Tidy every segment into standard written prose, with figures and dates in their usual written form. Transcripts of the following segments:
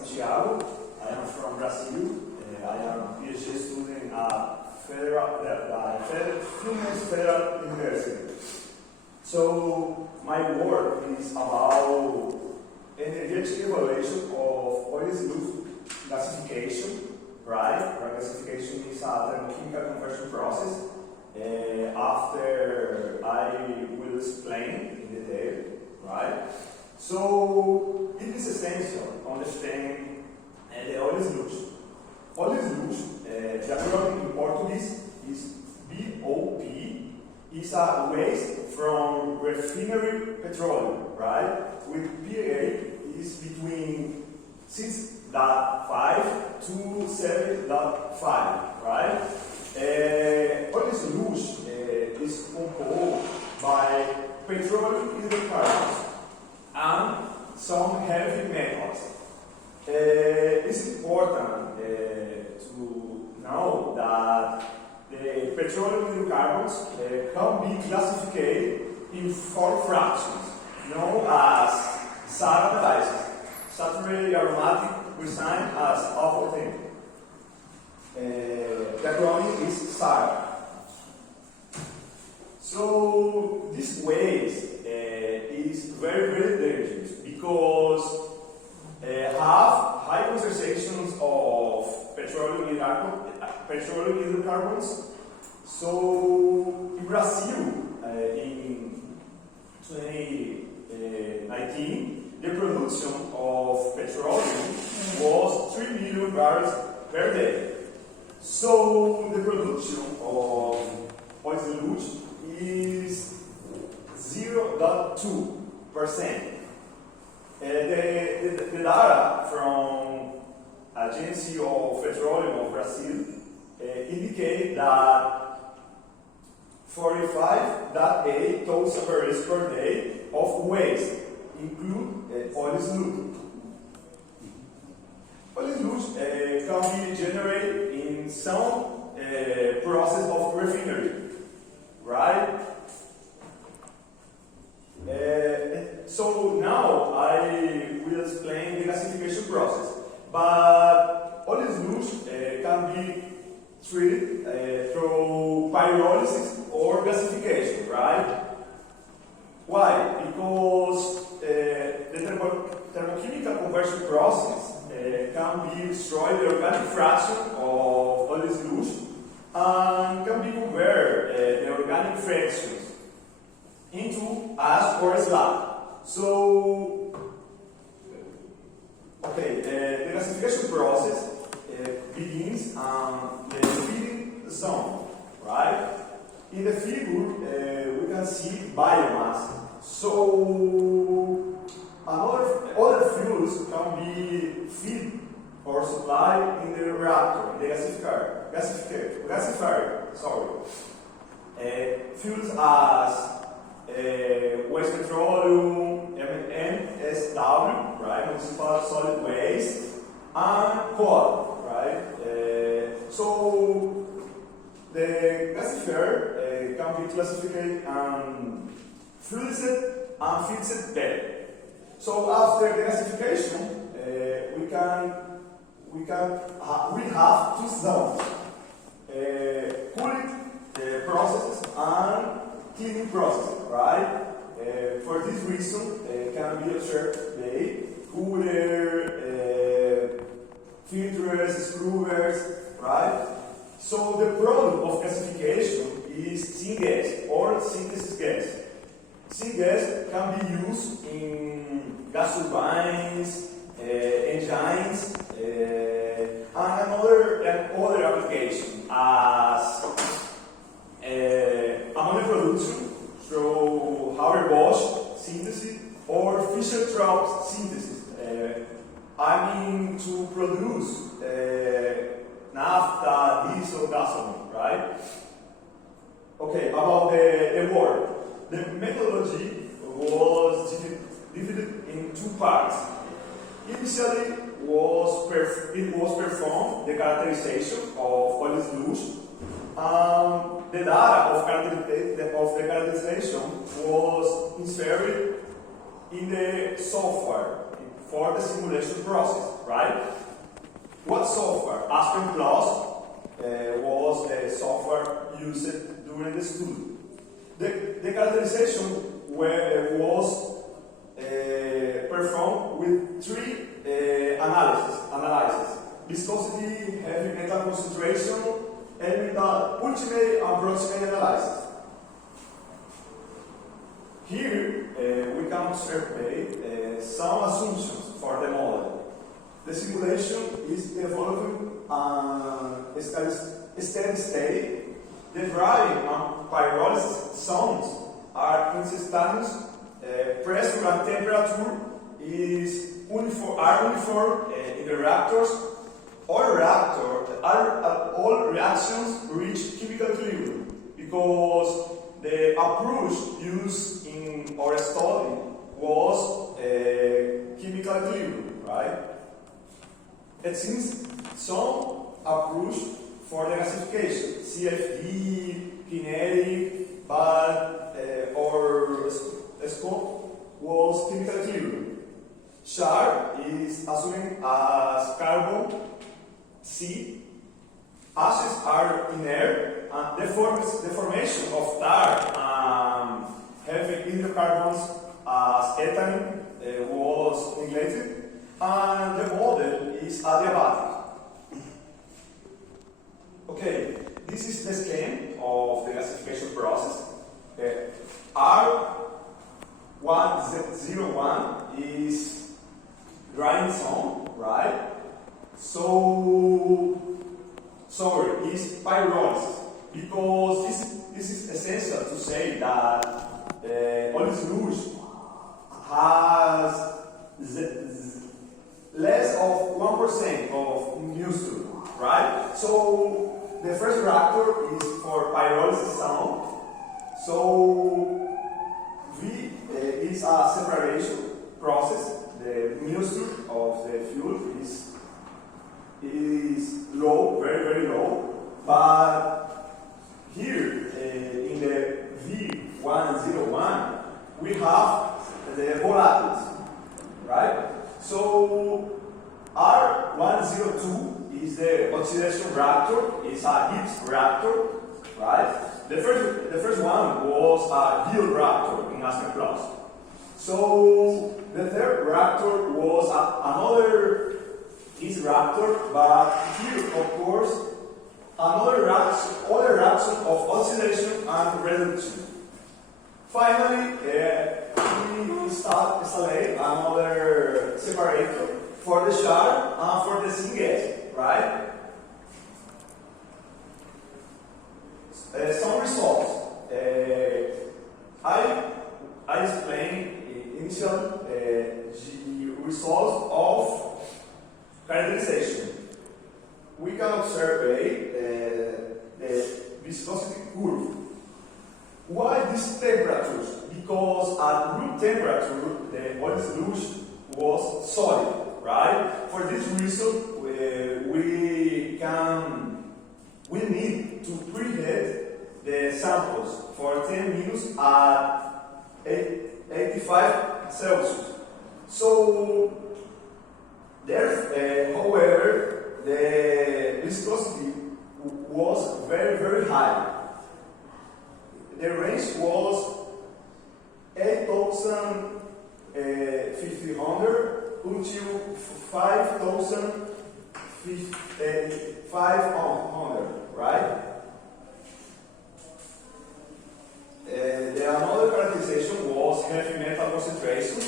Santiago. I am from Brazil. I am a PhD student at Fluminense Federal University. So my work is about energetic evaluation of oil loop gasification, right? Gasification is a thermochemical conversion process. After I will explain in detail, right? So it is essential to understand the oil solution. Oil solution, the acronym in Portuguese is BOP, is a waste from refinery petroleum, right? With pH is between 6.5 to 7.5, right? Oil solution is composed by petroleum hydrocarbons and some heavy metals. It's important to know that the petroleum hydrocarbons can be classified in 4 fractions, known as SAR, saturated aromatic resin as alpha-10. The acronym is SAR. So this waste is very, very dangerous because have high concentrations of petroleum hydrocarbons. So in Brazil, in 2019, the production of petroleum was 3 million barrels per day. So the production of oil solution is 0.2%. The data from Agency of Petroleum of Brazil indicate that 45.8 thousand barrels per day of waste include oil solution. Oil solution can be generated in some process of refinery, right? So now I will explain the gasification process, but oil solution can be treated through pyrolysis or gasification, right? Why? Because the thermochemical conversion process can be destroy the organic fraction of oil solution and can be convert the organic fractions into ash or slag. So, okay, the gasification process begins the feeding zone, right? In the figure, we can see biomass. So, other fuels can be fed or supplied in the reactor, in the gasifier. Fuels as waste petroleum, MSW, right, municipal solid waste, and coal, right? So the gasifier can be classified and fluidized and fixed bed. So after the gasification, we have 2 zones: cooling processes and cleaning process, right? For this reason, can be observed today: cooler, filters, scrubbers, right? So the product of gasification is syngas or synthesis gas. Syngas can be used in gas turbines, engines, and other applications as ammonia production through Haber-Bosch synthesis or Fischer-Tropsch synthesis. I mean to produce naphtha, diesel, gasoline, right? Okay, about the work. The methodology was divided in 2 parts. Initially, it was performed the characterization of oil solution. The data of the characterization was inserted in the software for the simulation process, right? What software? Aspen Plus was the software used during the study. The characterization was performed with three analyses: viscosity, heavy metal concentration, elemental ultimate and proximate analysis. Here we can survey some assumptions for the model. The simulation is evolving a steady state. The drying and pyrolysis zones are instantaneous. Pressure and temperature are uniform in the reactors. All reactions reach chemical equilibrium because the approach used in our study was chemical equilibrium, right? It seems some approach for the gasification, CFD, kinetic, but our scope was chemical equilibrium. Char is assuming as carbon, C. Ashes are inert, and the formation of tar and heavy hydrocarbons as ethane was neglected, and the model is adiabatic. Okay, this is the scheme of the gasification process. R101 is drying zone, right? So, sorry, is pyrolysis, because this is essential to say that oil solution has less of 1% of moisture, right? So the first reactor is for pyrolysis zone. So V is a separation process. The moisture of the fuel is low, very, very low. But here in the V101, we have the volatiles, right? So R102 is the oxidation reactor, it's a Gibbs reactor, right? The first one was a Gill reactor in Aspen Plus. So the third reactor was another Gibbs reactor, but here, of course, other reaction of oxidation and reduction. Finally, we installate another separator for the char and for the syngas, right? Some results. I explained initially the results of characterization. We can observe the viscosity curve. Why these temperatures? Because at room temperature, the oil solution was solid, right? For this reason, we need to preheat the samples for 10 minutes at 85 Celsius. So, however, the viscosity was very, very high. The range was 8,500 until 5,500, right? The another characterization was heavy metal concentration.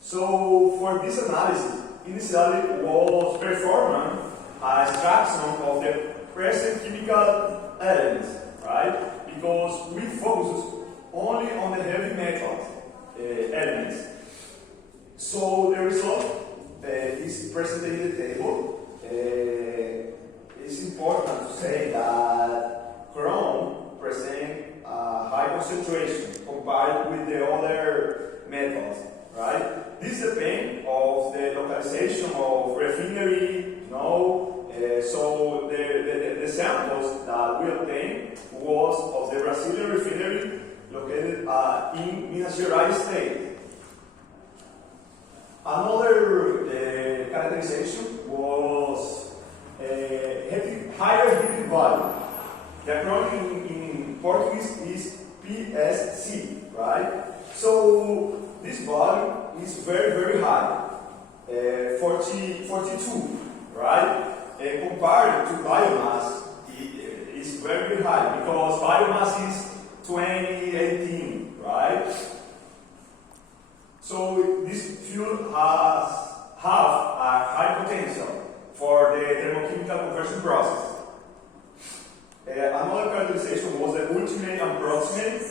So for this analysis, initially was performed a extraction of the present chemical elements, right? Because we focus only on the heavy metals elements. So the result is presented in the table. It's important to say that chrome presents a high concentration compared with the other metals, right? This depends of the localization of refinery, so the samples that we obtained was of the Brazilian refinery located in Minas Gerais state. Another characterization was higher heating value. The acronym in Portuguese is PSC, right? So this value is very high, 42, right? Compared to biomass, it is very high because biomass is 2018, right? So this fuel have a high potential for the thermochemical conversion process. Another characterization was the ultimate approximate.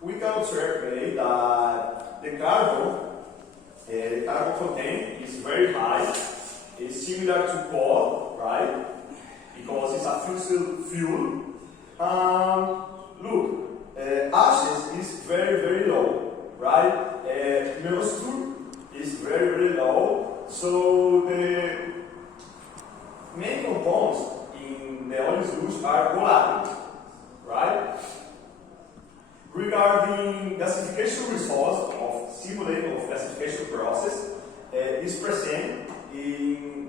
We can observe that the carbon content is very high. It's similar to coal, right? Because it's a fossil fuel. Look, ashes is very low, right? Moisture is very low. So the main components in the oil luge are volatile, right? Regarding gasification results of simulation of gasification process is present in